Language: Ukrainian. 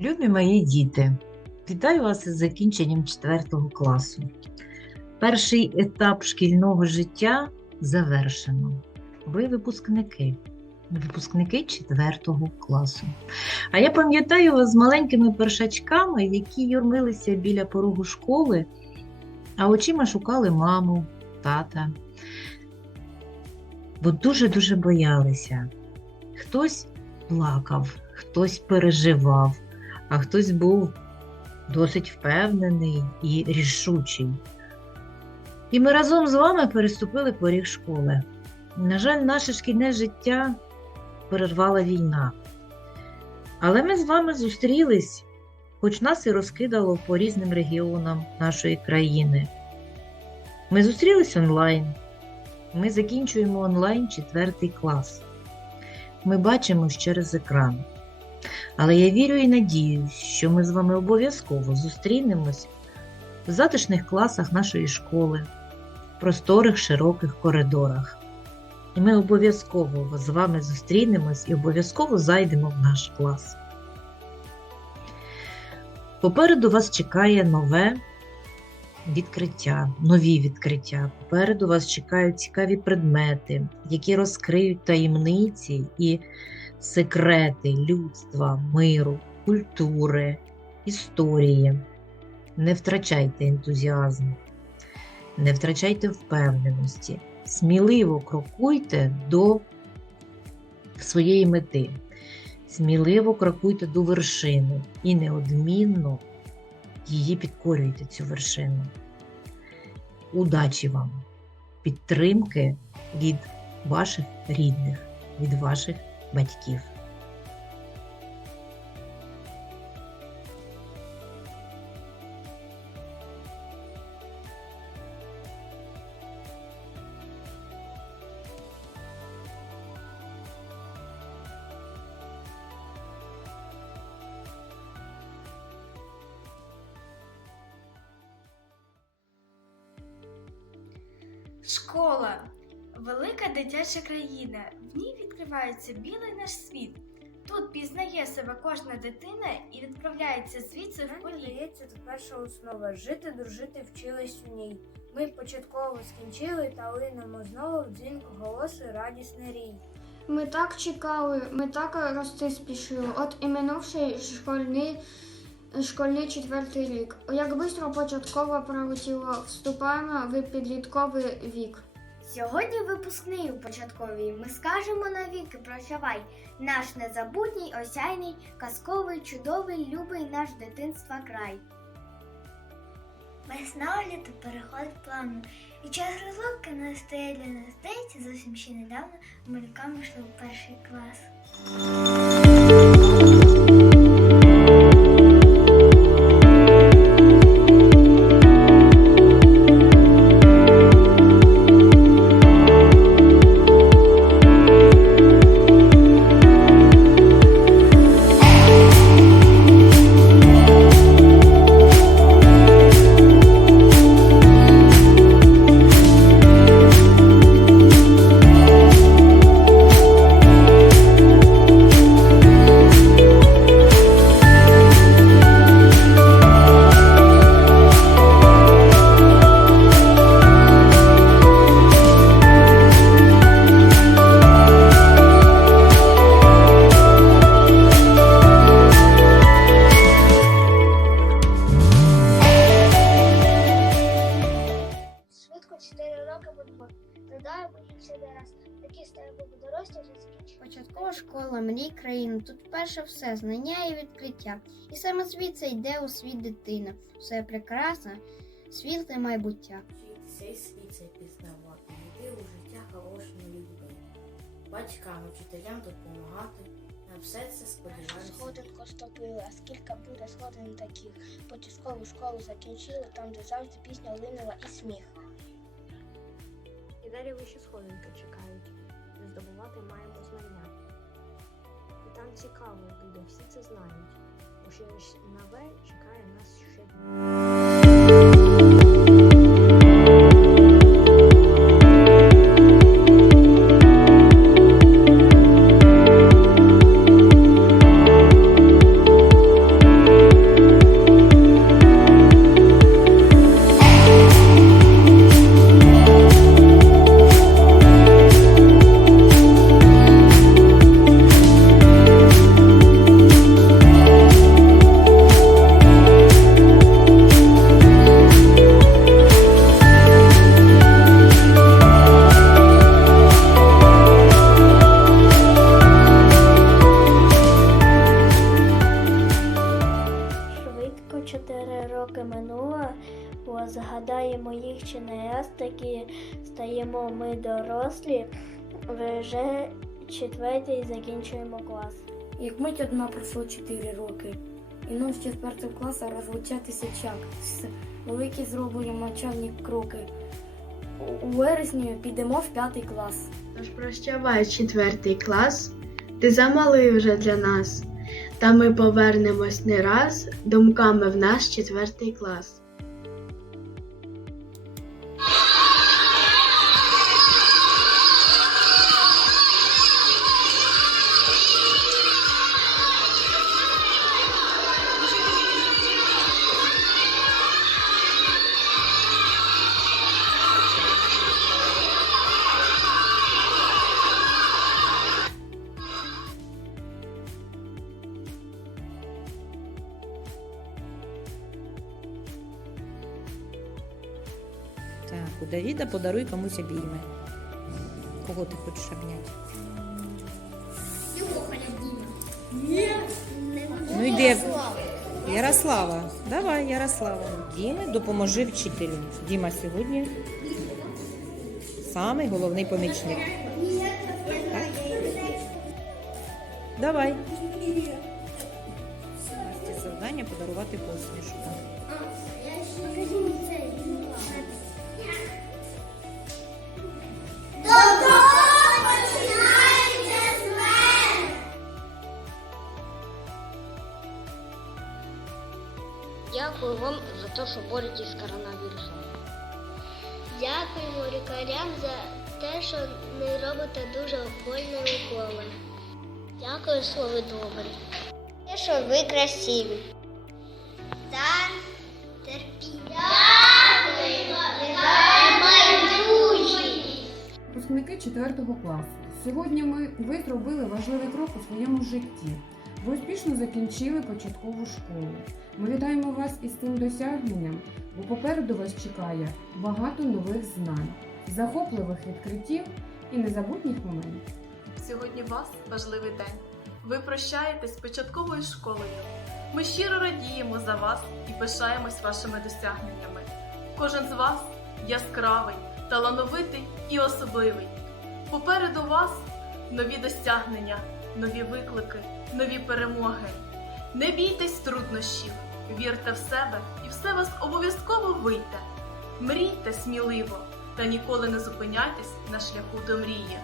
Любі мої діти, вітаю вас із закінченням 4 класу. Перший етап шкільного життя завершено. Ви випускники, випускники 4 класу. А я пам'ятаю вас з маленькими першачками, які юрмилися біля порогу школи, а очима шукали маму, тата. Бо дуже-дуже боялися. Хтось плакав, хтось переживав, а хтось був досить впевнений і рішучий. І ми разом з вами переступили поріг школи. На жаль, наше шкільне життя перервала війна. Але ми з вами зустрілись, хоч нас і розкидало по різним регіонам нашої країни. Ми зустрілись онлайн. Ми закінчуємо онлайн четвертий клас. Ми бачимось через екран. Але я вірю і надіюсь, що ми з вами обов'язково зустрінемось в затишних класах нашої школи, в просторих широких коридорах. І ми обов'язково з вами зустрінемось і обов'язково зайдемо в наш клас. Попереду вас чекає нове відкриття, нові відкриття. Попереду вас чекають цікаві предмети, які розкриють таємниці і секрети людства, миру, культури, історії. Не втрачайте ентузіазму, не втрачайте впевненості, сміливо крокуйте до своєї мети, сміливо крокуйте до вершини і неодмінно її підкорюйте цю вершину. Удачі вам! Підтримки від ваших рідних, від ваших батьків. Школа велика дитяча країна. Відкривається білий наш світ. Тут пізнає себе кожна дитина і відправляється звідси в Нам політ. дається тут перша основа жити, дружити, вчились у ній. Ми початково скінчили та линемо знову в дзвінку голосу радісний рій. Ми так чекали, ми так рости спішили. От і минувший школьний, школьний четвертий рік. Як бистро початково пролетіло, вступаємо в підлітковий вік. Сьогодні випускний у початковій. Ми скажемо навіки прощавай. Наш незабутній, осяйний, казковий, чудовий, любий наш дитинства край. Весна літо переходить плавно, і час розлуки настає для нас здається зовсім ще недавно ми малюками йшли у перший клас. 4 роки будемо. Додаємо їх сюди раз. Такі стаємо дорослі вже закінчили. Початкова школа, мрій країни. Тут перше все знання і відкриття. І саме звідси йде у світ дитина. Все прекрасне, світле майбуття. І світ цей пізнавати, йти у життя хорошими людьми. Батькам, вчителям допомагати, на все це сподіваємося. Сходинку стопили, а скільки буде сходин таких. Початкову школу закінчили, там, де завжди пісня линула і сміх. І далі сходинки чекають, де здобувати маємо знання. І там цікаво буде, всі це знають, бо щось нове чекає нас щодня. рік чи не раз таки стаємо ми дорослі, вже четвертий закінчуємо клас. Як мить одна пройшло 4 роки, і нам з першого класу розлучатися чак. Великі зроблені навчальні кроки. У вересні підемо в п'ятий клас. Тож прощавай четвертий клас, ти замалий вже для нас, та ми повернемось не раз думками в наш четвертий клас. Так, подаруй комусь обійми. Кого ти хочеш обняти? Ну йди. Ярослава. Давай, Ярослава. Діме, допоможи вчителю. Діма сьогодні самий головний помічник. Так? Давай. Насті завдання подарувати посмішку. Вам що боретесь з коронавірусом. Дякуємо лікарям за те, що не робите дуже больні уколи. Дякую, що ви добрі. Те, що ви красиві. Та терпіння. Випускники 4 класу. Сьогодні ми ви зробили важливий крок у своєму житті. Ви успішно закінчили початкову школу. Ми вітаємо вас із цим досягненням, бо попереду вас чекає багато нових знань, захопливих відкриттів і незабутніх моментів. Сьогодні у вас важливий день. Ви прощаєтесь з початковою школою. Ми щиро радіємо за вас і пишаємось вашими досягненнями. Кожен з вас яскравий, талановитий і особливий. Попереду вас нові досягнення, нові виклики, нові перемоги. Не бійтесь труднощів, вірте в себе і все вас обов'язково вийде. Мрійте сміливо та ніколи не зупиняйтесь на шляху до мрії.